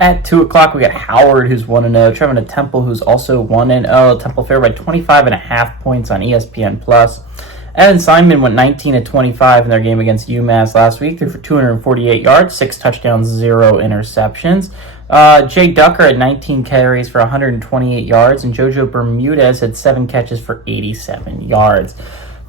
At 2 o'clock, we got Howard, who's 1-0, traveling to Temple, who's also 1-0. Temple favored by 25.5 points on ESPN+. Evan Simon went 19-25 in their game against UMass last week. Threw for 248 yards, 6 touchdowns, 0 interceptions. Jay Ducker had 19 carries for 128 yards, and JoJo Bermudez had 7 catches for 87 yards.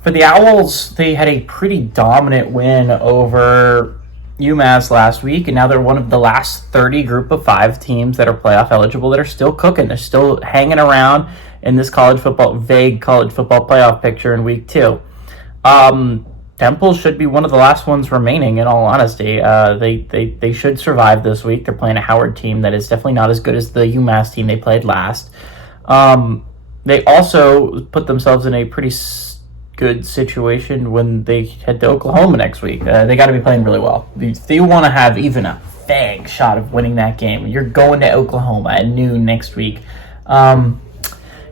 For the Owls, they had a pretty dominant win over UMass last week, and now they're one of the last 30 group of 5 teams that are playoff eligible that are still cooking. They're still hanging around in this vague college football playoff picture in week 2. Temple should be one of the last ones remaining, in all honesty. They should survive this week. They're playing a Howard team that is definitely not as good as the UMass team they played last. They also put themselves in a pretty good situation when they head to Oklahoma next week. They got to be playing really well. If they want to have even a vague shot of winning that game, you're going to Oklahoma at noon next week.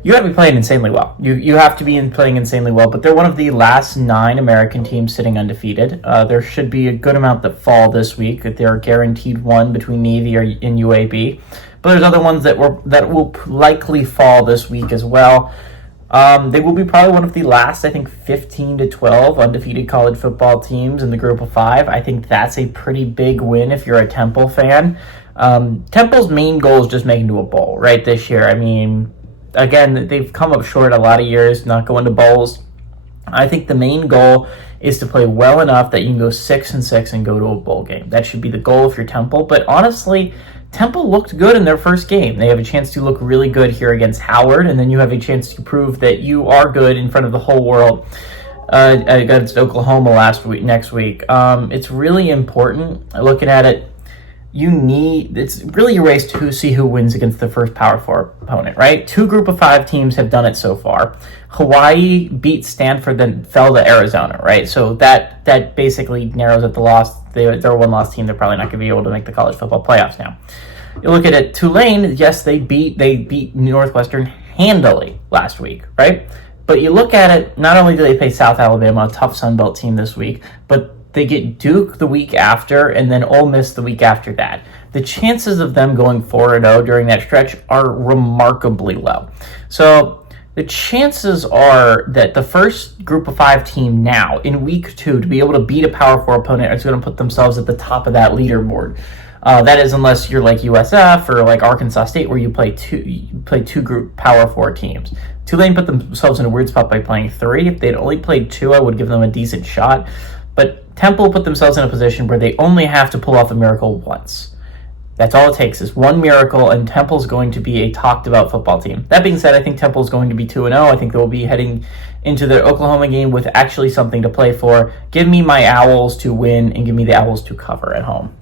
You got to be playing insanely well. You have to be playing insanely well, but they're one of the last 9 American teams sitting undefeated. There should be a good amount that fall this week. They're guaranteed one between Navy and UAB, but there's other ones that will likely fall this week as well. They will be probably one of the last, I think, 15 to 12 undefeated college football teams in the group of 5. I think that's a pretty big win if you're a Temple fan. Temple's main goal is just making to a bowl, right, this year. I mean, again, they've come up short a lot of years, not going to bowls. I think the main goal is to play well enough that you can go 6-6 and go to a bowl game. That should be the goal if you're Temple. But honestly, Temple looked good in their first game. They have a chance to look really good here against Howard, and then you have a chance to prove that you are good in front of the whole world against Oklahoma next week. It's really important. Looking at it, it's really a race to see who wins against the first Power 4 opponent, right? 2 group of 5 teams have done it so far. Hawaii beat Stanford, then fell to Arizona, right? So that basically narrows it the loss. They're a one-loss team. They're probably not going to be able to make the college football playoffs now. You look at it, Tulane, yes, they beat Northwestern handily last week, right? But you look at it, not only do they play South Alabama, a tough Sun Belt team this week, but they get Duke the week after, and then Ole Miss the week after that. The chances of them going 4-0 during that stretch are remarkably low. So the chances are that the first group of 5 team now, in week 2, to be able to beat a Power 4 opponent is going to put themselves at the top of that leaderboard. That is unless you're like USF or like Arkansas State, where you play two group Power 4 teams. Tulane put themselves in a weird spot by playing 3. If they'd only played 2, I would give them a decent shot. But Temple put themselves in a position where they only have to pull off a miracle once. That's all it takes is one miracle, and Temple's going to be a talked-about football team. That being said, I think Temple's going to be 2-0. I think they'll be heading into the Oklahoma game with actually something to play for. Give me my Owls to win, and give me the Owls to cover at home.